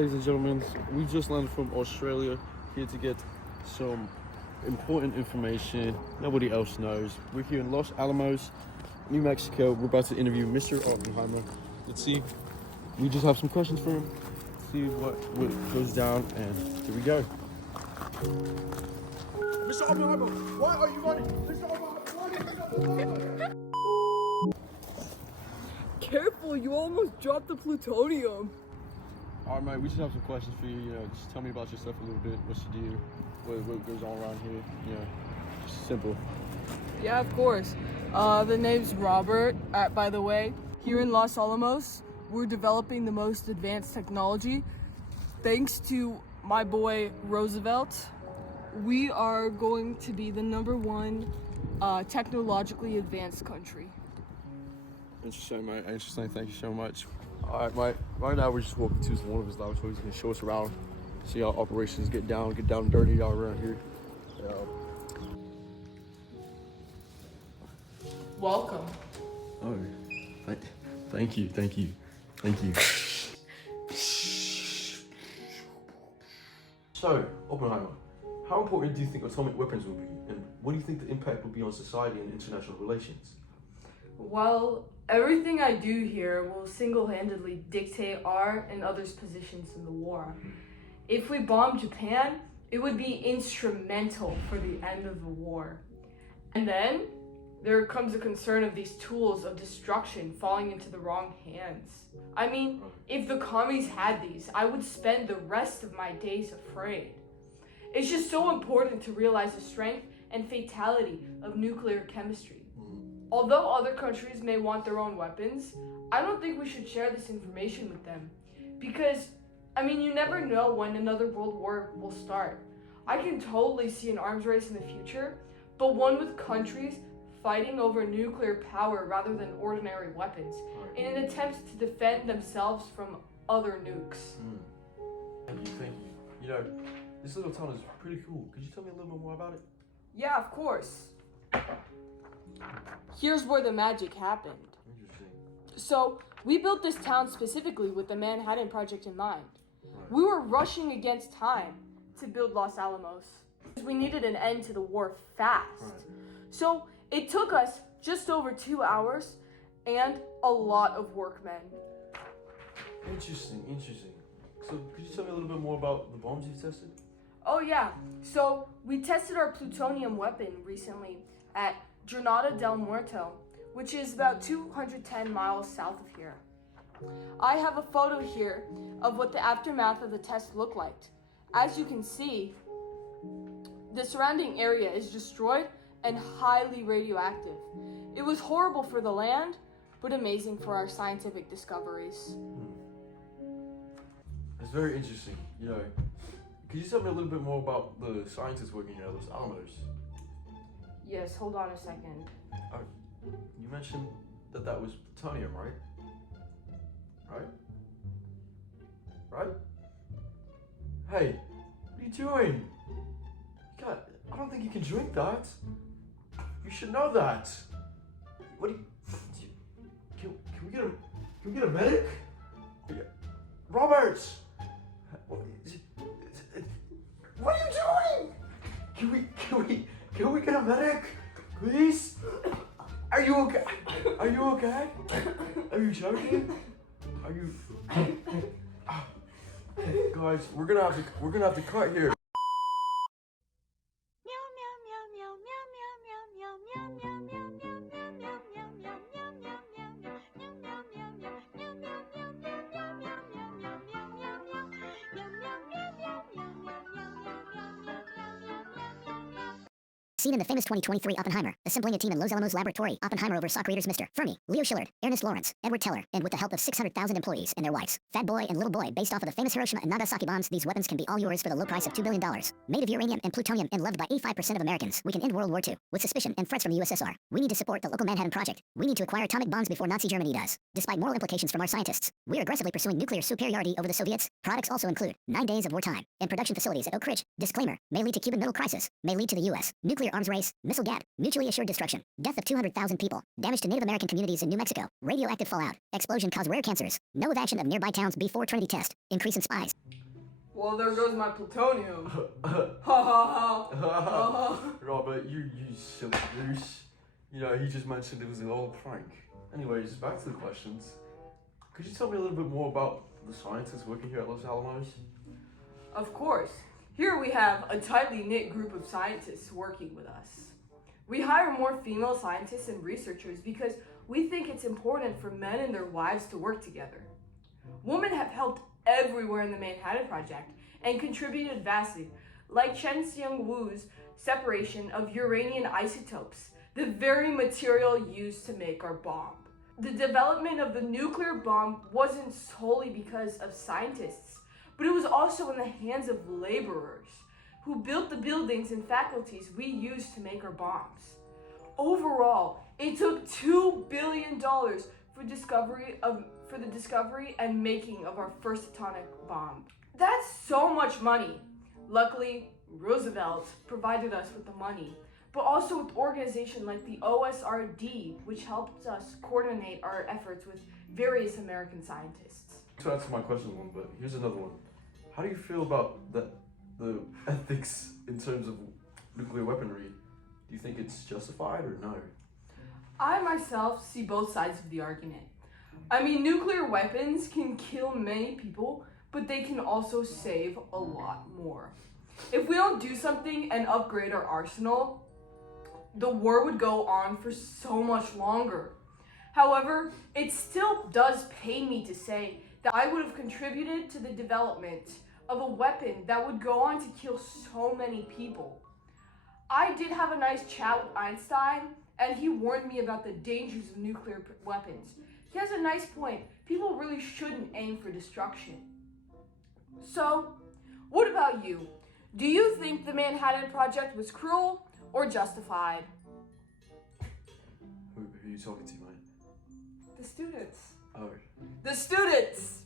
Ladies and gentlemen, we just landed from Australia, here to get some important information nobody else knows. We're here in Los Alamos, New Mexico. We're about to interview Mr. Oppenheimer. Let's see. We just have some questions for him. See what goes down, and here we go. Mr. Oppenheimer, why are you running? Mr. Oppenheimer, why are you running? Careful, you almost dropped the plutonium. Alright, mate, we just have some questions for you. Just tell me about yourself a little bit. What you do, what goes on around here. Just simple. Yeah, of course. The name's Robert. By the way, here in Los Alamos, we're developing the most advanced technology. Thanks to my boy Roosevelt, we are going to be the #1 technologically advanced country. Interesting, mate. Interesting. Thank you so much. All right, mate. Right now, we're just walking to one of his laboratories. He's gonna show us around, see how operations get down and dirty out around here. Welcome. Oh, thank you. So, Oppenheimer, how important do you think atomic weapons will be, and what do you think the impact will be on society and international relations? Well, everything I do here will single-handedly dictate our and others' positions in the war. If we bomb Japan, it would be instrumental for the end of the war. And then there comes the concern of these tools of destruction falling into the wrong hands. I mean, if the commies had these, I would spend the rest of my days afraid. It's just so important to realize the strength and fatality of nuclear chemistry. Although other countries may want their own weapons, I don't think we should share this information with them. Because, you never know when another world war will start. I can totally see an arms race in the future, but one with countries fighting over nuclear power rather than ordinary weapons, in an attempt to defend themselves from other nukes. Thank you. This little town is pretty cool. Could you tell me a little bit more about it? Yeah, of course. Here's where the magic happened. Interesting. So, we built this town specifically with the Manhattan Project in mind. Right. We were rushing against time to build Los Alamos. We needed an end to the war fast. Right. So, it took us just over 2 hours and a lot of workmen. Interesting. So, could you tell me a little bit more about the bombs you've tested? Oh yeah, so we tested our plutonium weapon recently at Granada del Muerto, which is about 210 miles south of here. I have a photo here of what the aftermath of the test looked like. As you can see, the surrounding area is destroyed and highly radioactive. It was horrible for the land, but amazing for our scientific discoveries. It's very interesting. Could you tell me a little bit more about the scientists working here at Los Alamos? Yes, hold on a second. You mentioned that was plutonium, right? Right? Hey, what are you doing? God, I don't think you can drink that. You should know that. What do you? Can we get a medic? Robert! What are you doing? Can we get a medic? Please? Are you okay? Are you joking? Are you? Guys, we're gonna have to cut here. Seen in the famous 2023 Oppenheimer, assembling a team in Los Alamos Laboratory, Oppenheimer oversaw creators Mr. Fermi, Leo Szilard, Ernest Lawrence, Edward Teller, and with the help of 600,000 employees and their wives. Fat Boy and Little Boy, based off of the famous Hiroshima and Nagasaki bombs, these weapons can be all yours for the low price of $2 billion. Made of uranium and plutonium and loved by 85% of Americans, we can end World War II. With suspicion and threats from the USSR, we need to support the local Manhattan Project. We need to acquire atomic bombs before Nazi Germany does. Despite moral implications from our scientists, we are aggressively pursuing nuclear superiority over the Soviets. Products also include 9 days of wartime and production facilities at Oak Ridge. Disclaimer, may lead to Cuban Missile Crisis, may lead to the U.S. nuclear nuclear arms race, missile gap, mutually assured destruction, death of 200,000 people, damage to Native American communities in New Mexico, radioactive fallout, explosion caused rare cancers, no evacuation of nearby towns before Trinity test, increase in spies. Well, there goes my plutonium. Ha ha ha. Robert, you silly goose. You know, he just mentioned it was an old prank. Anyways, back to the questions. Could you tell me a little bit more about the scientists working here at Los Alamos? Of course. Here we have a tightly knit group of scientists working with us. We hire more female scientists and researchers because we think it's important for men and their wives to work together. Women have helped everywhere in the Manhattan Project and contributed vastly, like Chen Xiang Wu's separation of uranium isotopes, the very material used to make our bomb. The development of the nuclear bomb wasn't solely because of scientists, but it was also in the hands of laborers who built the buildings and faculties we use to make our bombs. Overall, it took $2 billion for the discovery and making of our first atomic bomb. That's so much money. Luckily, Roosevelt provided us with the money, but also with organizations like the OSRD, which helped us coordinate our efforts with various American scientists. To answer my question one, but here's another one. How do you feel about the ethics in terms of nuclear weaponry? Do you think it's justified or no? I myself see both sides of the argument. I mean, nuclear weapons can kill many people, but they can also save a lot more. If we don't do something and upgrade our arsenal, the war would go on for so much longer. However, it still does pain me to say that I would have contributed to the development of a weapon that would go on to kill so many people. I did have a nice chat with Einstein, and he warned me about the dangers of nuclear weapons. He has a nice point. People really shouldn't aim for destruction. So, what about you? Do you think the Manhattan Project was cruel or justified? Who are you talking to, mate? The students. Oh. The students!